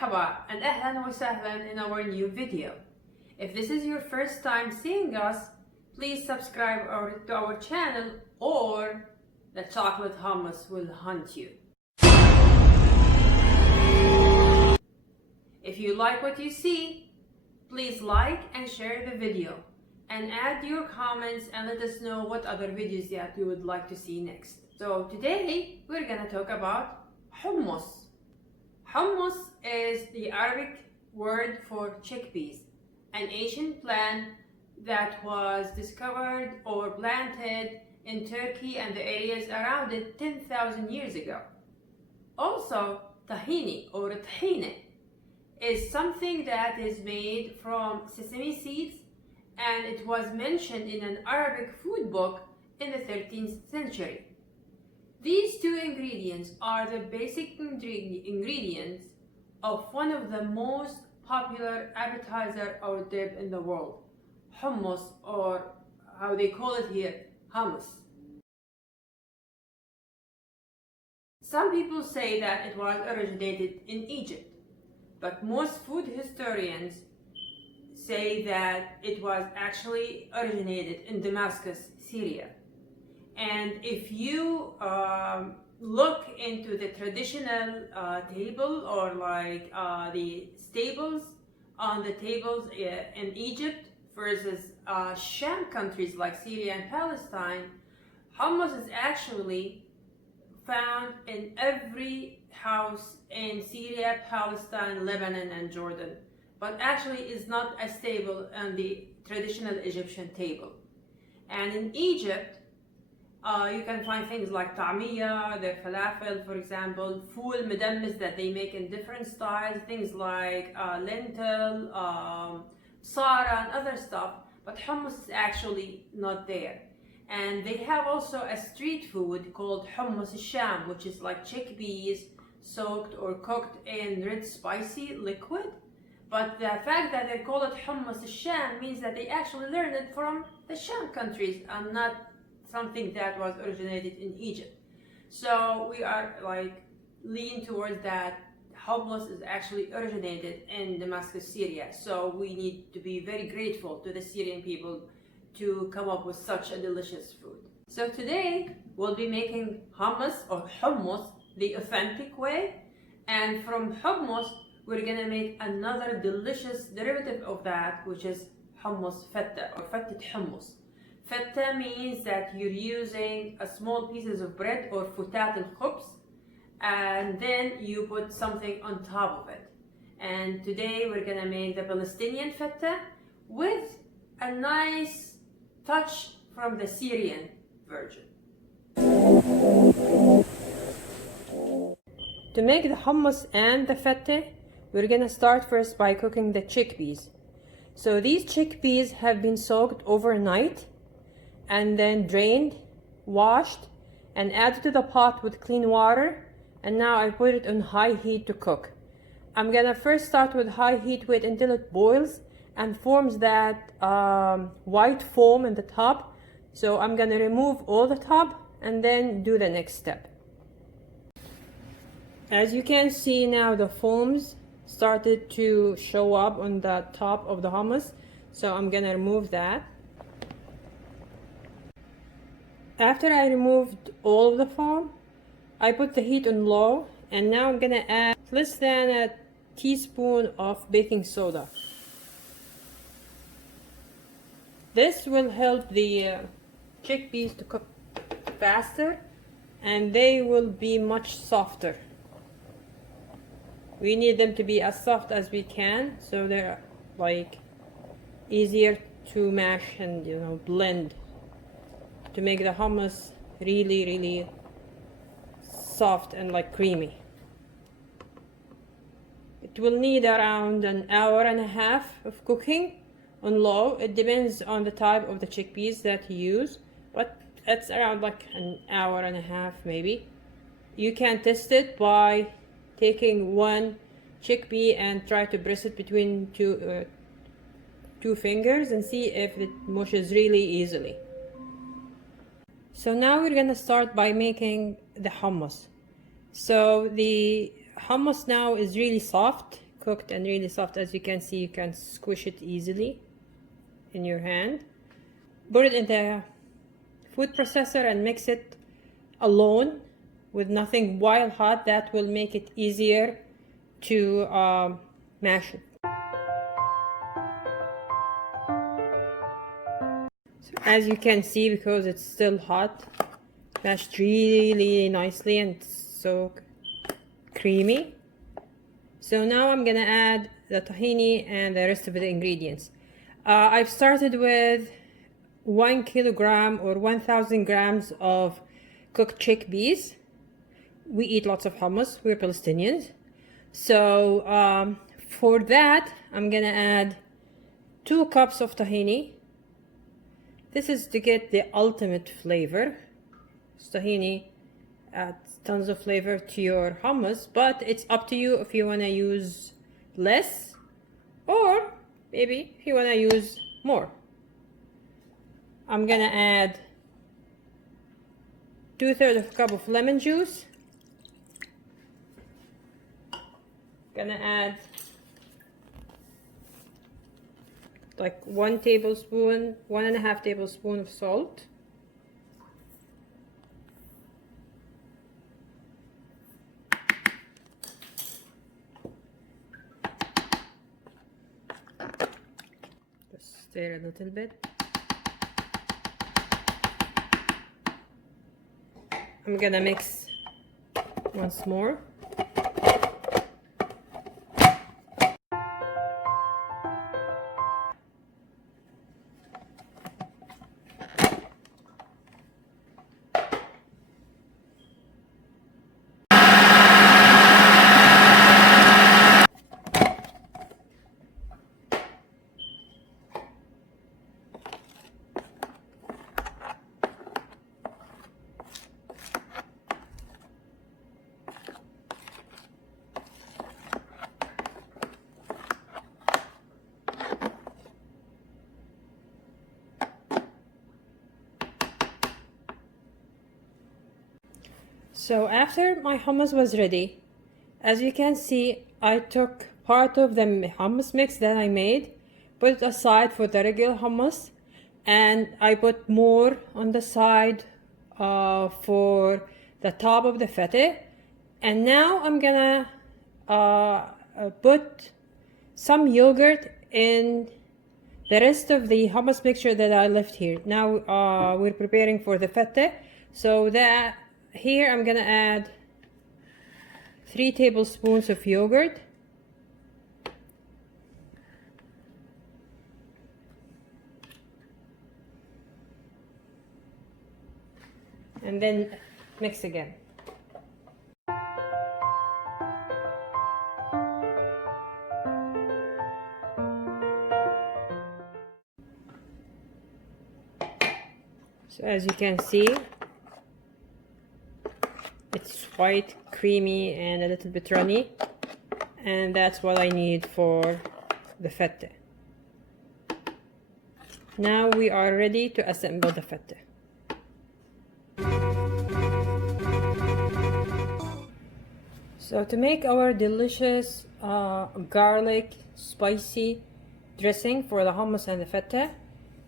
مرحبا and أهلا وسهلا in our new video. If this is your first time seeing us, please subscribe to our channel or the chocolate hummus will hunt you. If you like what you see, please like and share the video and add your comments and let us know what other videos that you would like to see next. So today we're gonna talk about hummus. Hummus is the Arabic word for chickpeas, an ancient plant that was discovered or planted in Turkey and the areas around it 10,000 years ago. Also, tahini or tahine is something that is made from sesame seeds, and it was mentioned in an Arabic food book in the 13th century. These two ingredients are the basic ingredients of one of the most popular appetizer or dip in the world, hummus, or how they call it here, hummus. Some people say that it was originated in Egypt, but most food historians say that it was actually originated in Damascus, Syria. And if you look into the traditional table or like the stables on the tables in Egypt versus Sham countries like Syria and Palestine, hummus is actually found in every house in Syria, Palestine, Lebanon, and Jordan, but actually is not a staple on the traditional Egyptian table. And in Egypt, you can find things like ta'miya, their falafel, for example, ful medammis that they make in different styles, things like lentil, sara, and other stuff, but hummus is actually not there. And they have also a street food called hummus sham, which is like chickpeas soaked or cooked in red spicy liquid. But the fact that they call it hummus sham means that they actually learned it from the Sham countries and not something that was originated in Egypt. So we are like lean towards that hummus is actually originated in Damascus, Syria. So we need to be very grateful to the Syrian people to come up with such a delicious food. So today we'll be making hummus or hummus the authentic way, and from hummus we're gonna make another delicious derivative of that, which is hummus fatta or fatted hummus. Fatta means that you're using a small pieces of bread or futat al-khubz, and then you put something on top of it. And today we're gonna make the Palestinian fatta with a nice touch from the Syrian version. To make the hummus and the fatta, we're gonna start first by cooking the chickpeas. So these chickpeas have been soaked overnight and then drained, washed, and added to the pot with clean water, and now I put it on high heat to cook. I'm gonna first start with high heat, wait until it boils and forms that white foam in the top. So I'm gonna remove all the top and then do the next step. As you can see now, the foams started to show up on the top of the hummus, so I'm gonna remove that. After I removed all of the foam, I put the heat on low, and now I'm gonna add less than a teaspoon of baking soda. This will help the chickpeas to cook faster, and they will be much softer. We need them to be as soft as we can, so they're like easier to mash and blend, to make the hummus really soft and like creamy. It will need around an hour and a half of cooking on low. It depends on the type of the chickpeas that you use, but it's around like an hour and a half maybe. You can test it by taking one chickpea and try to press it between two fingers and see if it mushes really easily. So now we're gonna start by making the hummus. So the hummus now is really soft cooked and really soft. As you can see, you can squish it easily in your hand. Put it in the food processor and mix it alone with nothing while hot. That will make it easier to mash it. So as you can see, because it's still hot, mashed really nicely and so creamy. So now I'm gonna add the tahini and the rest of the ingredients. I've started with 1 kilogram or 1000 grams of cooked chickpeas. We eat lots of hummus, we're Palestinians. So for that, I'm gonna add 2 cups of tahini. This is to get the ultimate flavor. Tahini adds tons of flavor to your hummus, but it's up to you if you wanna use less or maybe if you wanna use more. I'm gonna add 2/3 of a cup of lemon juice. Gonna add like 1 tablespoon, 1.5 tablespoon of salt. Just stir a little bit. I'm gonna mix once more. So after my hummus was ready, as you can see, I took part of the hummus mix that I made, put it aside for the regular hummus, and I put more on the side for the top of the feta. And now I'm gonna put some yogurt in the rest of the hummus mixture that I left here. Now we're preparing for the feta, so that here I'm gonna add 3 tablespoons of yogurt. And then mix again. So as you can see, it's quite creamy and a little bit runny, and that's what I need for the feta. Now we are ready to assemble the feta. So to make our delicious garlic spicy dressing for the hummus and the feta,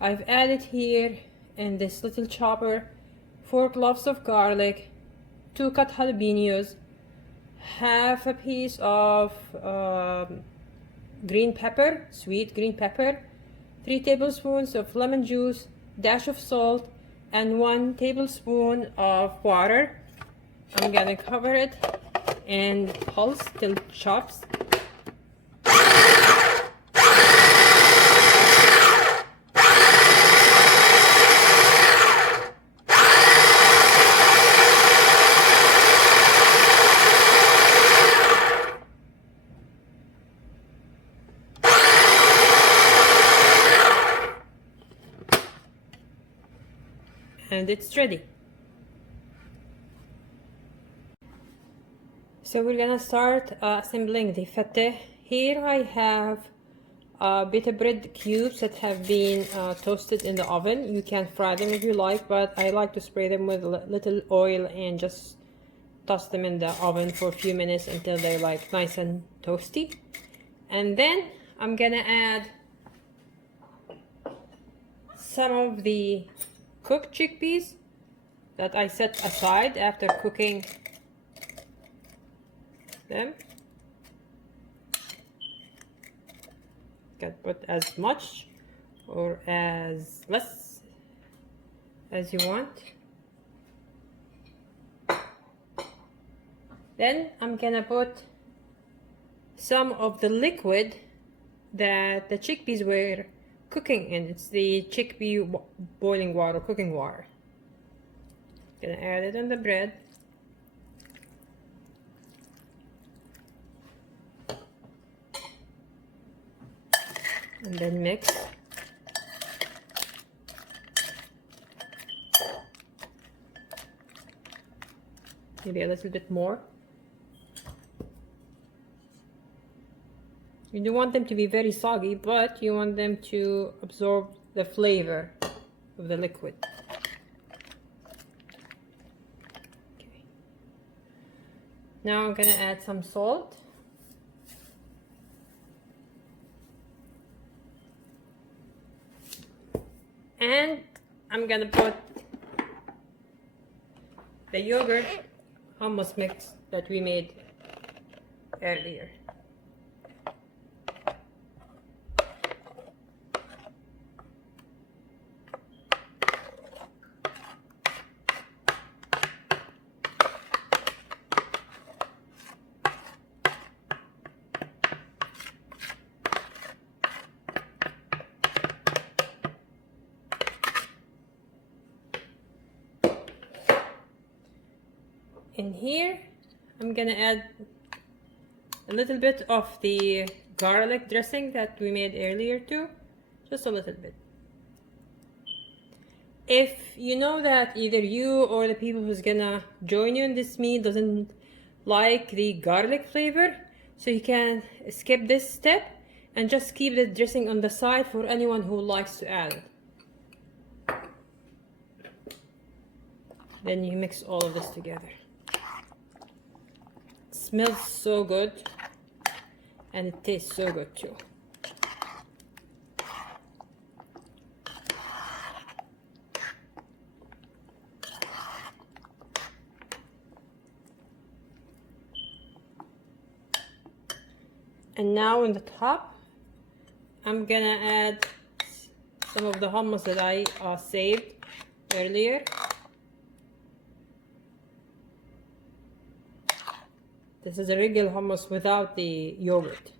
I've added here in this little chopper 4 cloves of garlic, 2 cut jalapenos, half a piece of green pepper, sweet green pepper, 3 tablespoons of lemon juice, dash of salt, and 1 tablespoon of water. I'm gonna cover it and pulse till it chops. And it's ready. So we're gonna start assembling the feta. Here I have pita bread cubes that have been toasted in the oven. You can fry them if you like, but I like to spray them with a little oil and just toss them in the oven for a few minutes until they're like nice and toasty. And then I'm gonna add some of the cooked chickpeas that I set aside after cooking them. You can put as much or as less as you want. Then I'm gonna put some of the liquid that the chickpeas were cooking in. It's the chickpea boiling water, cooking water. Gonna add it on the bread. And then mix. Maybe a little bit more. You don't want them to be very soggy, but you want them to absorb the flavor of the liquid. Okay. Now I'm gonna add some salt. And I'm gonna put the yogurt hummus mix that we made earlier. In here, I'm gonna add a little bit of the garlic dressing that we made earlier too, just a little bit. If you know that either you or the people who's gonna join you in this meal doesn't like the garlic flavor, so you can skip this step and just keep the dressing on the side for anyone who likes to add it. Then you mix all of this together. Smells so good and it tastes so good too. And now on the top I'm gonna add some of the hummus that I saved earlier. This is a regular hummus without the yogurt.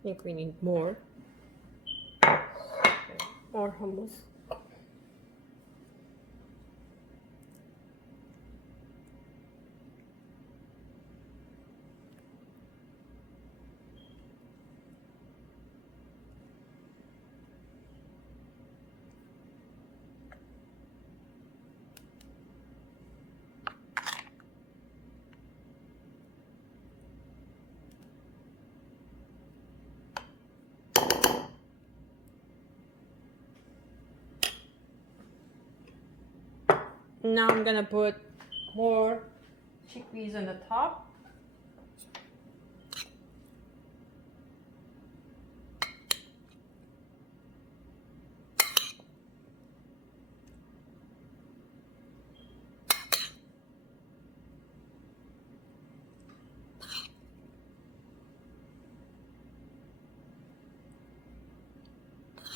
I think we need more. More hummus. Now I'm gonna put more chickpeas on the top.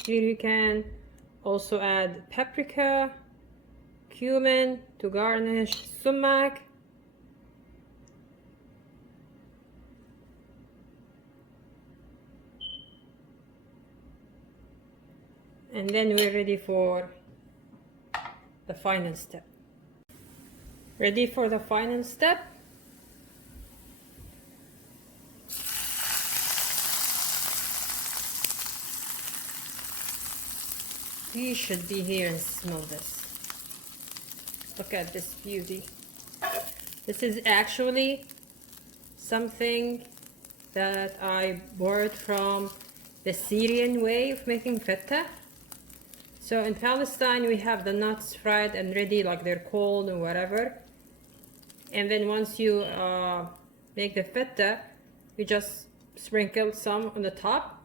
Here you can also add paprika, cumin to garnish, sumac, and then we're ready for the final step. Ready for the final step? You should be here and smell this. Look at this beauty. This is actually something that I borrowed from the Syrian way of making feta. So in Palestine we have the nuts fried and ready, like they're cold or whatever. And then once you make the feta, you just sprinkle some on the top.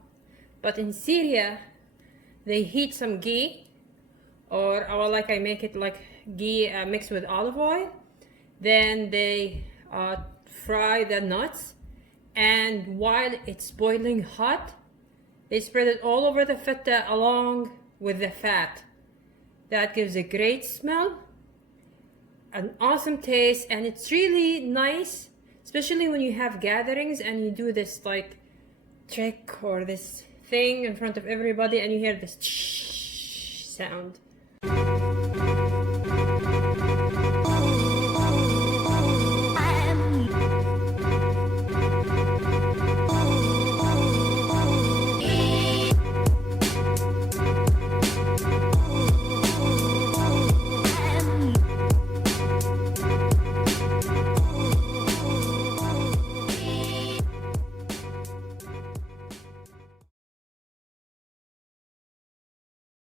But in Syria, they heat some ghee, or like I make it like ghee mixed with olive oil. Then they fry the nuts, and while it's boiling hot, they spread it all over the feta along with the fat. That gives a great smell, an awesome taste, and it's really nice, especially when you have gatherings and you do this like trick or this thing in front of everybody and you hear this sound.